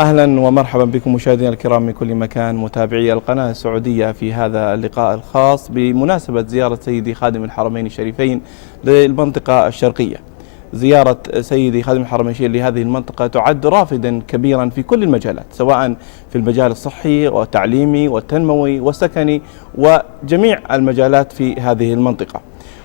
أهلا ومرحبا بكم مشاهدينا الكرام من كل مكان، متابعي القناة السعودية في هذا اللقاء الخاص بمناسبة زيارة سيدي خادم الحرمين الشريفين للمنطقة الشرقية. زيارة سيدي خادم الحرمين الشريفين لهذه المنطقة تعد رافدا كبيرا في كل المجالات، سواء في المجال الصحي والتعليمي والتنموي والسكني وجميع المجالات في هذه المنطقة.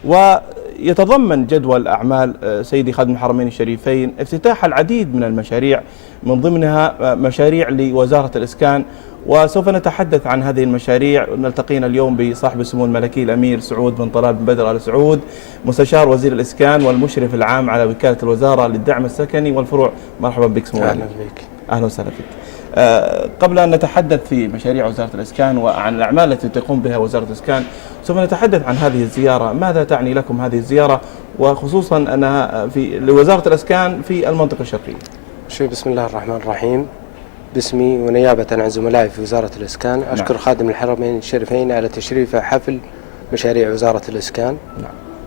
ويتضمن جدول أعمال سيدي خادم الحرمين الشريفين افتتاح العديد من المشاريع، من ضمنها مشاريع لوزارة الإسكان، وسوف نتحدث عن هذه المشاريع. نلتقينا اليوم بصاحب السمو الملكي الأمير سعود بن طلال بن بدر آل سعود، مستشار وزير الإسكان والمشرف العام على وكالة الوزارة للدعم السكني والفروع. مرحبا بك سمو أهلا بك. أهلا وسهلا فيك. قبل أن نتحدث في مشاريع وزارة الإسكان وعن الأعمال التي تقوم بها وزارة الإسكان، سوف نتحدث عن هذه الزيارة. ماذا تعني لكم هذه الزيارة، وخصوصا أنها لوزارة الإسكان في المنطقة الشرقية؟ بسم الله الرحمن الرحيم. باسمي ونيابة عن زملائي في وزارة الإسكان أشكر خادم الحرمين الشريفين على تشريف حفل مشاريع وزارة الإسكان.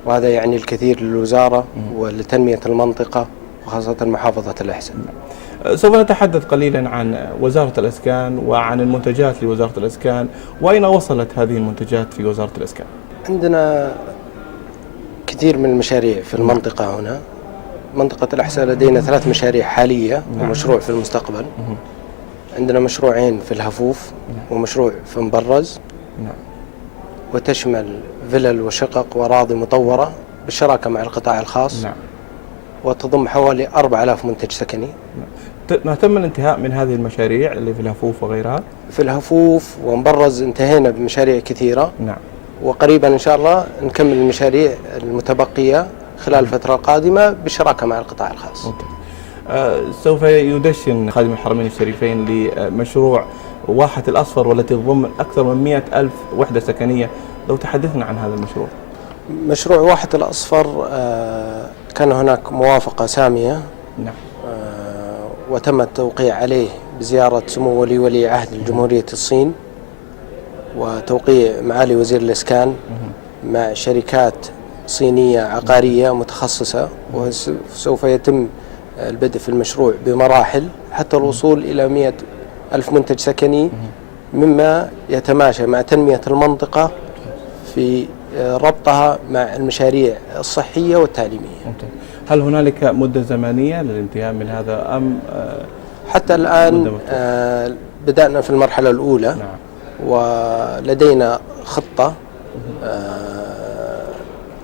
وهذا يعني الكثير للوزارة ولتنمية المنطقة وخاصة محافظة الأحساء. سوف نتحدث قليلا عن وزارة الإسكان وعن المنتجات لوزارة الإسكان، وأين وصلت هذه المنتجات في وزارة الإسكان؟ عندنا كثير من المشاريع في المنطقة هنا. منطقة الأحساء لدينا 3 مشاريع حالية ومشروع في المستقبل. عندنا مشروعين في الهفوف ومشروع في مبرز، وتشمل فلل وشقق وأراضي مطورة بالشراكة مع القطاع الخاص، وتضم حوالي 4000 منتج سكني. تم الانتهاء من هذه المشاريع اللي في الهفوف وغيرها؟ في الهفوف ومبرز انتهينا بمشاريع كثيرة. وقريبا إن شاء الله نكمل المشاريع المتبقية خلال الفترة القادمة بالشراكة مع القطاع الخاص. سوف يدشن خادم الحرمين الشريفين لمشروع واحة الأصفر، والتي تضم أكثر من 100,000 وحدة سكنية. لو تحدثنا عن هذا المشروع. مشروع واحة الأصفر كان هناك موافقة سامية، وتم التوقيع عليه بزيارة سمو ولي عهد الجمهورية الصين، وتوقيع معالي وزير الإسكان مع شركات صينية عقارية متخصصة. وسوف يتم البدء في المشروع بمراحل حتى الوصول إلى 100,000 منتج سكني، مما يتماشى مع تنمية المنطقة في ربطها مع المشاريع الصحية والتعليمية. هل هنالك مدة زمنية للانتهاء من هذا أم حتى الآن بدأنا في المرحلة الأولى. ولدينا خطة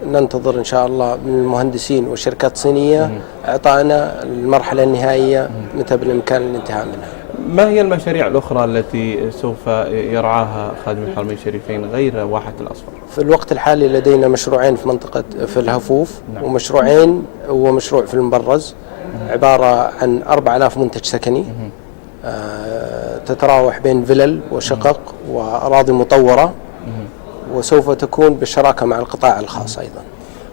ننتظر إن شاء الله من المهندسين والشركات الصينية إعطائنا المرحلة النهائية متى بالإمكان الانتهاء منها. ما هي المشاريع الأخرى التي سوف يرعاها خادم الحرمين الشريفين غير واحة الأصفر؟ في الوقت الحالي لدينا مشروعين في الهفوف، ومشروعين ومشروع في المبرز، عبارة عن 4000 منتج سكني، تتراوح بين فلل وشقق وأراضي مطورة، وسوف تكون بالشراكة مع القطاع الخاص أيضا.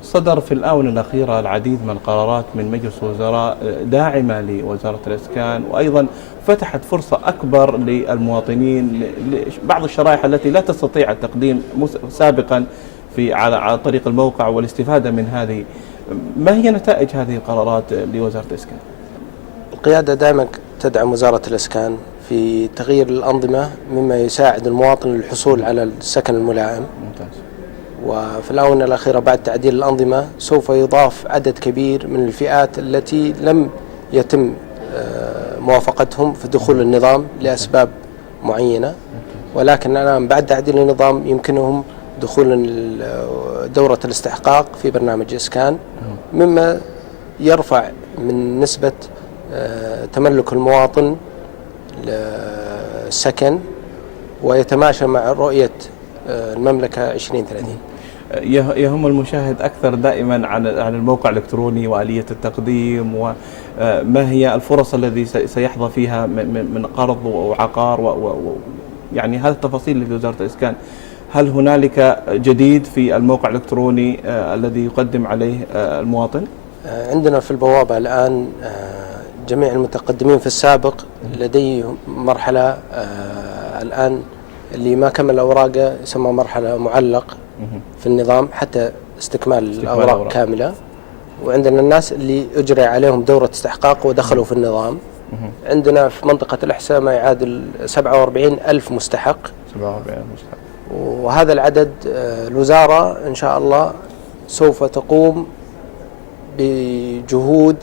صدر في الآونة الأخيرة العديد من القرارات من مجلس الوزراء داعمة لوزارة الإسكان، وأيضا فتحت فرصة أكبر للمواطنين لبعض الشرائح التي لا تستطيع التقديم سابقا على طريق الموقع والاستفادة من هذه. ما هي نتائج هذه القرارات لوزارة الإسكان؟ القيادة دائما تدعم وزارة الإسكان في تغيير الأنظمة مما يساعد المواطن للحصول على السكن الملائم. ممتاز. وفي الآونة الأخيرة بعد تعديل الأنظمة سوف يضاف عدد كبير من الفئات التي لم يتم موافقتهم في دخول النظام لأسباب معينة، ولكن الآن بعد تعديل النظام يمكنهم دخول دورة الاستحقاق في برنامج إسكان، مما يرفع من نسبة تملك المواطن للسكن ويتماشى مع رؤية المملكة 2030. يهم المشاهد أكثر دائما عن الموقع الإلكتروني وآلية التقديم، وما هي الفرص التي سيحظى فيها من قرض وعقار يعني هذه التفاصيل لوزارة الإسكان. هل هنالك جديد في الموقع الإلكتروني الذي يقدم عليه المواطن؟ عندنا في البوابة الآن جميع المتقدمين في السابق لديهم مرحلة الآن اللي ما كمل أوراقه يسمى مرحلة معلق في النظام حتى استكمال الأوراق كاملة. وعندنا الناس اللي أجري عليهم دورة استحقاق ودخلوا في النظام عندنا في منطقة الأحساء ما يعادل 47 ألف مستحق. 47 مستحق. وهذا العدد الوزارة إن شاء الله سوف تقوم بجهود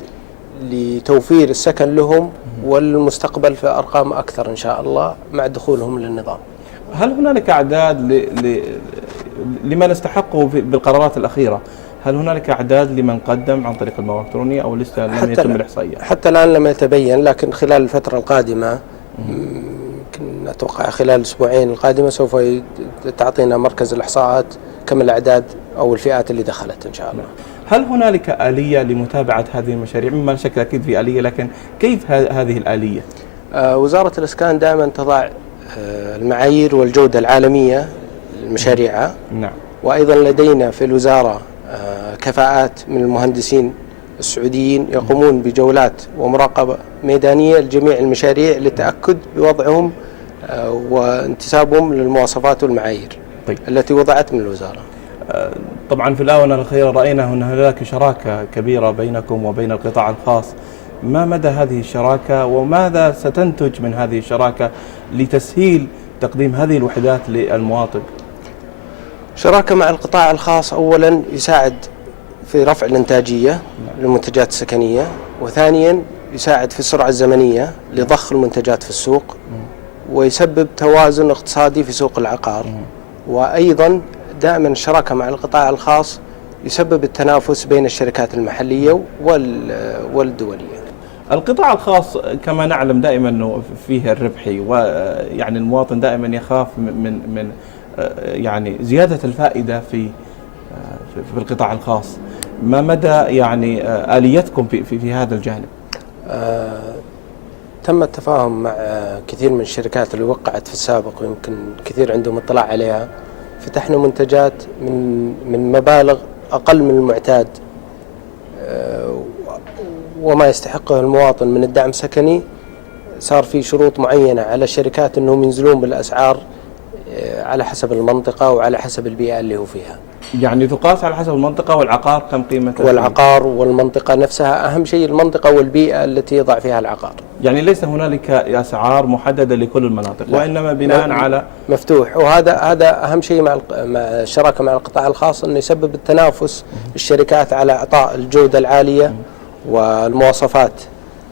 لتوفير السكن لهم والمستقبل في أرقام أكثر إن شاء الله مع دخولهم للنظام. هل هنالك أعداد لمن استحقوا بالقرارات الأخيرة؟ هل هنالك أعداد لمن قدم عن طريق المواد الإلكترونية أو لسه لم يتم الإحصائية؟ حتى الآن لم يتبين، لكن خلال الفترة القادمة يمكن أتوقع خلال الأسبوعين القادمة سوف تعطينا مركز الإحصاءات كم الأعداد أو الفئات اللي دخلت إن شاء الله. هل هنالك آلية لمتابعة هذه المشاريع؟ مما لا شك أكيد في آلية، لكن كيف هذه الآلية؟ وزارة الإسكان دائما تضع المعايير والجودة العالمية لمشاريعها. نعم. وأيضا لدينا في الوزارة كفاءات من المهندسين السعوديين يقومون بجولات ومراقبة ميدانية لجميع المشاريع للتأكد بوضعهم وانتسابهم للمواصفات والمعايير التي وضعت من الوزارة. طبعا في الآونة الأخيرة رأينا أن هناك شراكة كبيرة بينكم وبين القطاع الخاص. ما مدى هذه الشراكة وماذا ستنتج من هذه الشراكة لتسهيل تقديم هذه الوحدات للمواطن؟ شراكة مع القطاع الخاص أولا يساعد في رفع الإنتاجية للمنتجات السكنية، وثانيا يساعد في السرعة الزمنية لضخ المنتجات في السوق، ويسبب توازن اقتصادي في سوق العقار. وأيضا دائما الشراكة مع القطاع الخاص يسبب التنافس بين الشركات المحلية والدولية. القطاع الخاص كما نعلم دائما أنه فيه الربحي، ويعني المواطن دائما يخاف من يعني زيادة الفائدة في القطاع الخاص. ما مدى يعني آليتكم في هذا الجانب؟ تم التفاهم مع كثير من الشركات اللي وقعت في السابق ويمكن كثير عندهم اطلاع عليها. فتحنا منتجات من مبالغ أقل من المعتاد وما يستحقه المواطن من الدعم السكني. صار في شروط معينة على الشركات أنهم ينزلون بالأسعار على حسب المنطقة وعلى حسب البيئة اللي هو فيها. يعني تقاس على حسب المنطقة والعقار كم قيمته؟ والعقار والمنطقة نفسها، أهم شيء المنطقة والبيئة التي يضع فيها العقار. يعني ليس هنالك أسعار محددة لكل المناطق، وإنما بناء على مفتوح. وهذا أهم شيء مع الشراكة مع القطاع الخاص، أنه يسبب التنافس الشركات على إعطاء الجودة العالية والمواصفات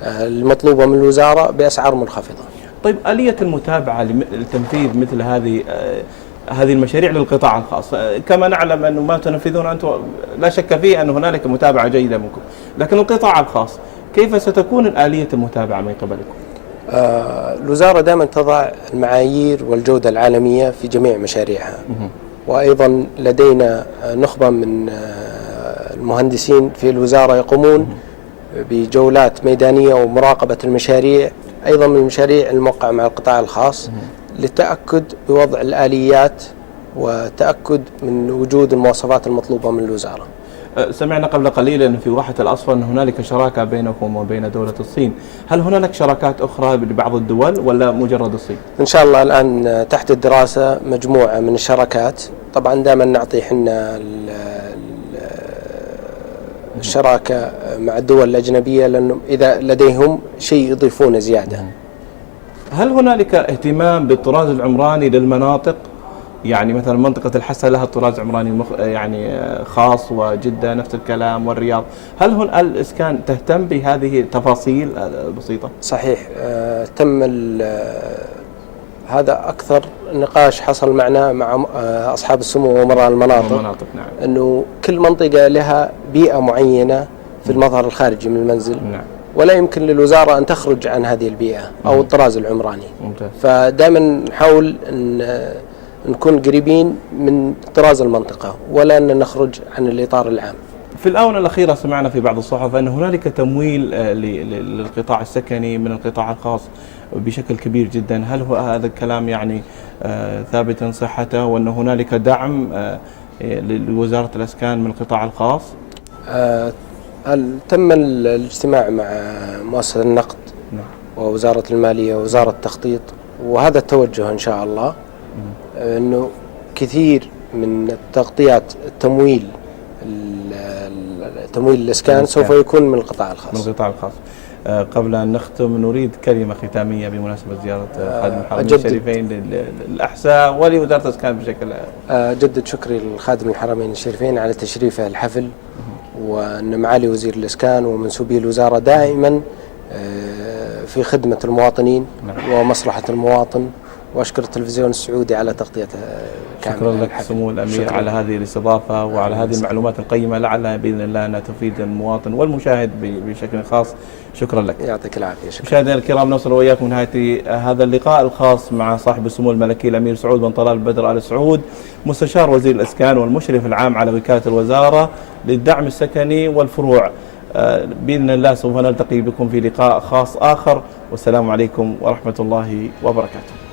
المطلوبة من الوزارة بأسعار منخفضة. طيب آلية المتابعة لتنفيذ مثل هذه المشاريع للقطاع الخاص، كما نعلم أنه ما تنفذون أنتم لا شك فيه أن هنالك متابعة جيدة منكم، لكن القطاع الخاص كيف ستكون آلية المتابعة من قبلكم؟ الوزارة دائما تضع المعايير والجودة العالمية في جميع مشاريعها. وأيضا لدينا نخبة من المهندسين في الوزارة يقومون بجولات ميدانية ومراقبة المشاريع، أيضا من المشاريع الموقعة مع القطاع الخاص، للتأكد بوضع الآليات وتأكد من وجود المواصفات المطلوبة من الوزارة. سمعنا قبل قليل أن في واحة الأصفر أن هنالك شراكة بينكم وبين دولة الصين. هل هنالك شراكات أخرى لبعض الدول ولا مجرد الصين؟ إن شاء الله الآن تحت الدراسة مجموعة من الشراكات. طبعا دائما نعطي حنا الشراكة مع الدول الأجنبية لأنه إذا لديهم شيء يضيفون زيادة. هل هنالك اهتمام بالطراز العمراني للمناطق؟ يعني مثلا منطقة الحسا لها طراز عمراني يعني خاص، وجدة نفس الكلام، والرياض. هل الإسكان تهتم بهذه التفاصيل البسيطة؟ صحيح. تم هذا أكثر نقاش حصل معنا مع أصحاب السمو وأمراء المناطق. نعم. أنه كل منطقة لها بيئة معينة في المظهر الخارجي من المنزل. نعم. ولا يمكن للوزارة أن تخرج عن هذه البيئة أو الطراز العمراني. ممتاز. فدائما نحاول أن نكون قريبين من طراز المنطقة ولا أن نخرج عن الإطار العام. في الآونة الأخيرة سمعنا في بعض الصحف أن هنالك تمويل للقطاع السكني من القطاع الخاص بشكل كبير جدا. هل هو هذا الكلام يعني ثابت صحته، وأن هنالك دعم لوزارة الإسكان من القطاع الخاص؟ تم الاجتماع مع مؤسسة النقد ووزارة المالية ووزارة التخطيط، وهذا التوجه إن شاء الله أنه كثير من التغطيات تمويل الإسكان سوف يكون من القطاع الخاص. من القطاع الخاص. قبل أن نختم نريد كلمة ختامية بمناسبة زيارة خادم الحرمين الشريفين للأحساء ولوزارة الإسكان بشكل أجدد شكري لخادم الحرمين الشريفين على تشريفه الحفل، وأن معالي وزير الإسكان ومنسوبي الوزارة دائما في خدمة المواطنين ومصلحة المواطن، وأشكر التلفزيون السعودي على تغطيته كاملة. شكرا لك سمو الأمير على هذه الاستضافة وعلى هذه المعلومات القيمة، لعلها بإذن الله أنها تفيد المواطن والمشاهد بشكل خاص. شكرا لك. يعطيك العافية. مشاهدينا الكرام، نوصل وإياكم نهاية هذا اللقاء الخاص مع صاحب السمو الملكي الأمير سعود بن طلال بدر آل سعود، مستشار وزير الإسكان والمشرف العام على وكالة الوزارة للدعم السكني والفروع. بإذن الله سوف نلتقي بكم في لقاء خاص آخر، والسلام عليكم ورحمة الله وبركاته.